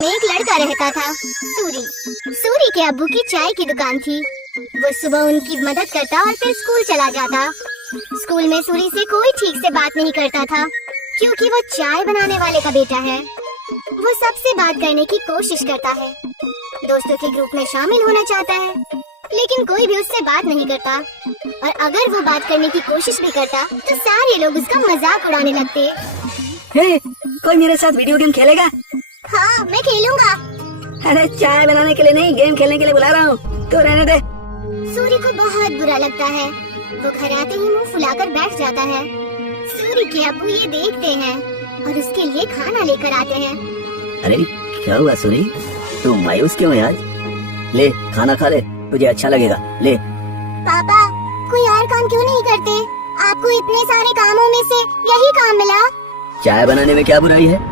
में एक लड़का रहता था, सूरी। सूरी के अब्बू की चाय की दुकान थी। वो सुबह उनकी मदद करता और फिर स्कूल चला जाता। स्कूल में सूरी से कोई ठीक से बात नहीं करता था, क्योंकि वो चाय बनाने वाले का बेटा है। वो सबसे बात करने की कोशिश करता है, दोस्तों के ग्रुप में शामिल होना चाहता है, लेकिन कोई भी उससे बात नहीं करता। और अगर वो बात करने की कोशिश भी करता तो सारे लोग उसका मजाक उड़ाने लगते। हे, कोई मेरे साथ वीडियो गेम खेलेगा? हाँ, मैं खेलूंगा। अरे चाय बनाने के लिए नहीं, गेम खेलने के लिए बुला रहा हूँ, तो रहने दे। सूरी को बहुत बुरा लगता है। वो घर आते ही मुंह फुलाकर बैठ जाता है। सूरी के अब्बू ये देखते हैं और उसके लिए खाना लेकर आते हैं। अरे क्या हुआ सूरी, तू मायूस क्यों है आज? ले खाना खा ले, तुझे अच्छा लगेगा, ले। पापा, कोई और काम क्यों नहीं करते? आपको इतने सारे कामों में से यही काम मिला। चाय बनाने में क्या बुराई है?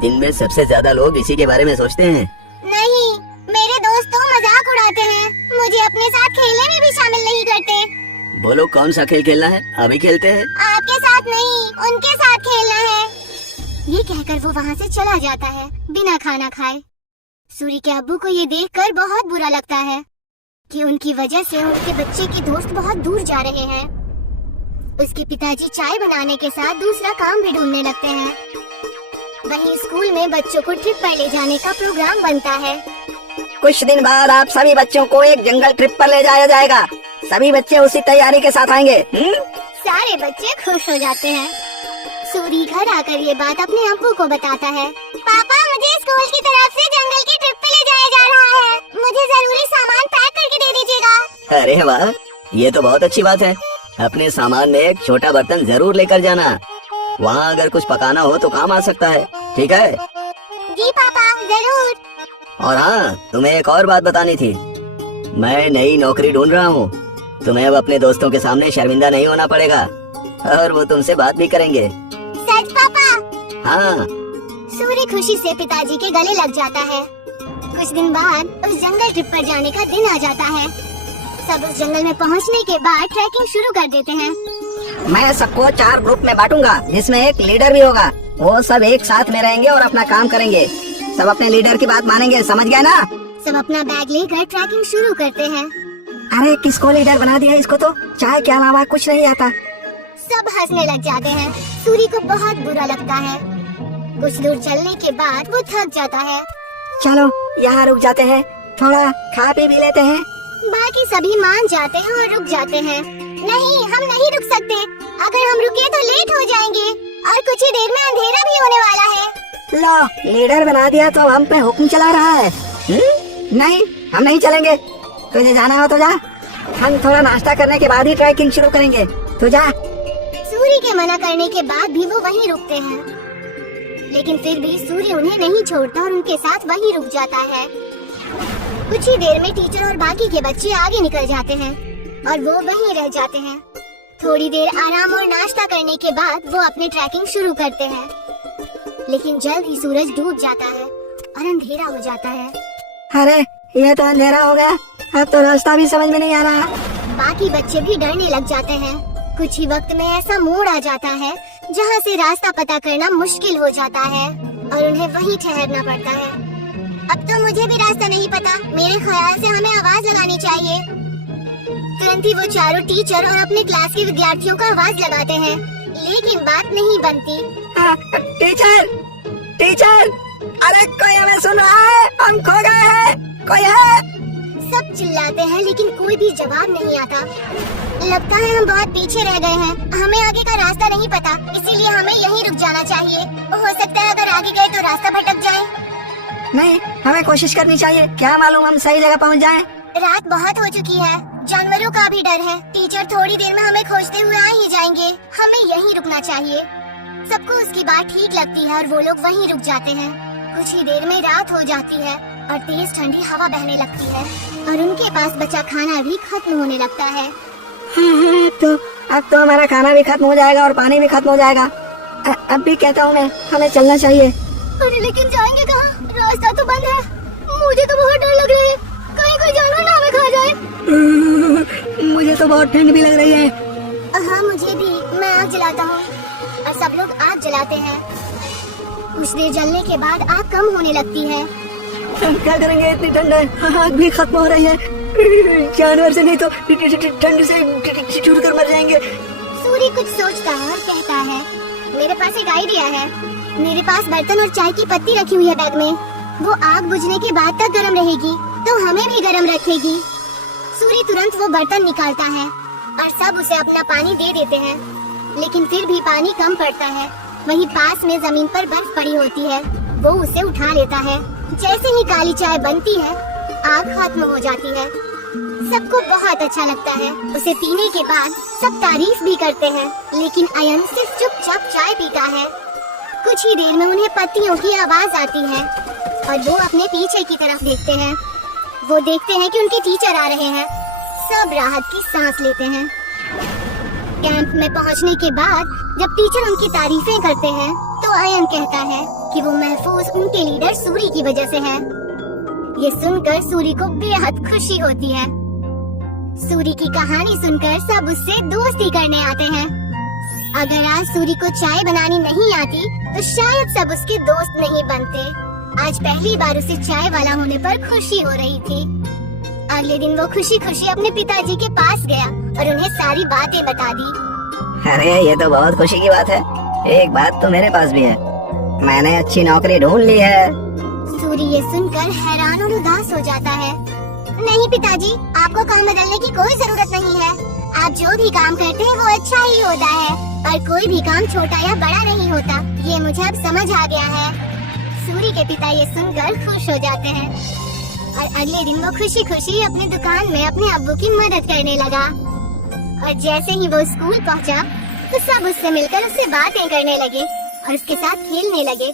दिन में सबसे ज्यादा लोग इसी के बारे में सोचते हैं। नहीं, मेरे दोस्त तो मजाक उड़ाते हैं, मुझे अपने साथ खेलने में भी शामिल नहीं करते। बोलो कौन सा खेल खेलना है, अभी खेलते हैं। आपके साथ नहीं, उनके साथ खेलना है। ये कहकर वो वहाँ से चला जाता है बिना खाना खाए। सूरी के अब्बू को ये देखकर बहुत बुरा लगता है कि उनकी वजह से उनके बच्चे के दोस्त बहुत दूर जा रहे हैं। उसके पिताजी चाय बनाने के साथ दूसरा काम भी ढूंढने लगते हैं। वहीं स्कूल में बच्चों को ट्रिप पर ले जाने का प्रोग्राम बनता है। कुछ दिन बाद आप सभी बच्चों को एक जंगल ट्रिप पर ले जाया जाएगा। सभी बच्चे उसी तैयारी के साथ आएंगे। सारे बच्चे खुश हो जाते हैं। सूरी घर आकर ये बात अपने अब्बू को बताता है। पापा, मुझे स्कूल की तरफ से जंगल की ट्रिप पे ले जाया जा रहा है। मुझे जरूरी सामान पैक करके दे दीजिएगा। अरे वाह, ये तो बहुत अच्छी बात है। अपने सामान में एक छोटा बर्तन जरूर लेकर जाना, वहाँ अगर कुछ पकाना हो तो काम आ सकता है, ठीक है? जी पापा, जरूर। और हाँ, तुम्हें एक और बात बतानी थी। मैं नई नौकरी ढूंढ रहा हूँ, तुम्हें अब अपने दोस्तों के सामने शर्मिंदा नहीं होना पड़ेगा और वो तुमसे बात भी करेंगे। सच पापा? हाँ। सूरी खुशी से पिताजी के गले लग जाता है। कुछ दिन बाद उस जंगल ट्रिप पर जाने का दिन आ जाता है। सब उस जंगल में पहुंचने के बाद ट्रैकिंग शुरू कर देते हैं। मैं सबको 4 ग्रुप में बांटूंगा, जिसमें एक लीडर भी होगा। वो सब एक साथ में रहेंगे और अपना काम करेंगे। सब अपने लीडर की बात मानेंगे, समझ गए ना? सब अपना बैग लेकर ट्रैकिंग शुरू करते हैं। अरे किसको लीडर बना दिया? इसको तो चाय के अलावा कुछ नहीं आता। सब हंसने लग जाते हैं। सूरी को बहुत बुरा लगता है। कुछ दूर चलने के बाद वो थक जाता है। चलो यहाँ रुक जाते हैं, थोड़ा खा पी भी लेते हैं। बाकी सभी मान जाते हैं और रुक जाते हैं। नहीं, हम नहीं रुक सकते। अगर हम रुके तो लेट हो जाएंगे और कुछ ही देर में अंधेरा भी होने वाला है। लो, लीडर बना दिया तो हम पे हुक्म चला रहा है। नहीं, हम नहीं चलेंगे। तुझे जाना हो तो जा, हम थोड़ा नाश्ता करने के बाद ही ट्रैकिंग शुरू करेंगे, तो जा। सूरी के मना करने के बाद भी वो वहीं रुकते हैं, लेकिन फिर भी सूरी उन्हें नहीं छोड़ता और उनके साथ वहीं रुक जाता है। कुछ ही देर में टीचर और बाकी के बच्चे आगे निकल जाते हैं और वो वहीं रह जाते हैं। थोड़ी देर आराम और नाश्ता करने के बाद वो अपनी ट्रैकिंग शुरू करते हैं, लेकिन जल्द ही सूरज डूब जाता है और अंधेरा हो जाता है। अरे ये तो अंधेरा हो गया, अब तो रास्ता भी समझ में नहीं आ रहा। बाकी बच्चे भी डरने लग जाते हैं। कुछ ही वक्त में ऐसा मोड़ आ जाता है जहाँ से रास्ता पता करना मुश्किल हो जाता है और उन्हें वहीं ठहरना पड़ता है। अब तो मुझे भी रास्ता नहीं पता, मेरे ख्याल से हमें आवाज लगानी चाहिए। तुरंत ही वो चारों टीचर और अपने क्लास के विद्यार्थियों को आवाज लगाते हैं, लेकिन बात नहीं बनती। टीचर, टीचर, अरे कोई हमें सुन रहा है? हम खो गए हैं, कोई है? सब चिल्लाते हैं लेकिन कोई भी जवाब नहीं आता। लगता है हम बहुत पीछे रह गए हैं, हमें आगे का रास्ता नहीं पता, इसीलिए हमें यहीं रुक जाना चाहिए। हो सकता है अगर आगे गए तो रास्ता भटक जाए। नहीं, हमें कोशिश करनी चाहिए, क्या मालूम हम सही जगह पहुंच जाएं। रात बहुत हो चुकी है, जानवरों का भी डर है। टीचर थोड़ी देर में हमें खोजते हुए आ ही जाएंगे, हमें यहीं रुकना चाहिए। सबको उसकी बात ठीक लगती है और वो लोग वहीं रुक जाते हैं। कुछ ही देर में रात हो जाती है और तेज ठंडी हवा बहने लगती है और उनके पास बचा खाना भी खत्म होने लगता है। अब तो हमारा खाना भी खत्म हो जाएगा और पानी भी खत्म हो जाएगा। अब भी कहता हूँ मैं, हमें चलना चाहिए। अरे लेकिन जाएंगे कहाँ? रास्ता तो बंद है। मुझे तो बहुत डर लग रहा है, कहीं कोई जानवर ना हमें खा जाए। मुझे तो बहुत ठंड भी लग रही है। हाँ, मुझे भी। मैं आग जलाता हूँ और सब लोग आग जलाते हैं। कुछ देर जलने के बाद आग कम होने लगती है हम क्या करेंगे, इतनी ठंड है, आग भी खत्म हो रही है, जानवर से नहीं तो ठंड से चूर कर मर जाएंगे। सूरी कुछ सोचता है और कहता है, मेरे पास एक आइडिया है। मेरे पास बर्तन और चाय की पत्ती रखी हुई है बैग में। वो आग बुझने के बाद तक गर्म रहेगी तो हमें भी गर्म रखेगी। सूरी तुरंत वो बर्तन निकालता है और सब उसे अपना पानी दे देते हैं, लेकिन फिर भी पानी कम पड़ता है। वहीं पास में जमीन पर बर्फ पड़ी होती है, वो उसे उठा लेता है। जैसे ही काली चाय बनती है, आग खत्म हो जाती है। सबको बहुत अच्छा लगता है। उसे पीने के बाद सब तारीफ भी करते हैं, लेकिन अयन सिर्फ चुपचाप चाय पीता है। कुछ ही देर में उन्हें पत्तियों की आवाज आती है और वो अपने पीछे की तरफ देखते हैं। वो देखते हैं कि उनके टीचर आ रहे हैं। सब राहत की सांस लेते हैं। कैंप में पहुंचने के बाद जब टीचर उनकी तारीफें करते हैं तो अयन कहता है कि वो महफूज उनके लीडर सूरी की वजह से है। ये सुनकर सूरी को बेहद खुशी होती है। सूरी की कहानी सुनकर सब उससे दोस्ती करने आते हैं। अगर आज सूरी को चाय बनानी नहीं आती तो शायद सब उसके दोस्त नहीं बनते। आज पहली बार उसे चाय वाला होने पर खुशी हो रही थी। अगले दिन वो खुशी खुशी अपने पिताजी के पास गया और उन्हें सारी बातें बता दी। अरे ये तो बहुत खुशी की बात है। एक बात तो मेरे पास भी है, मैंने अच्छी नौकरी ढूंढ ली है। सूरी ये सुनकर हैरान और उदास हो जाता है। नहीं पिताजी, आपको काम बदलने की कोई जरूरत नहीं है। आप जो भी काम करते हैं वो अच्छा ही होता है और कोई भी काम छोटा या बड़ा नहीं होता। ये मुझे अब समझ आ गया है। सूरी के पिता ये सुनकर खुश हो जाते हैं और अगले दिन वो खुशी खुशी अपनी दुकान में अपने अब्बू की मदद करने लगा। और जैसे ही वो स्कूल पहुंचा तो सब उससे मिलकर उससे बातें करने लगे और उसके साथ खेलने लगे।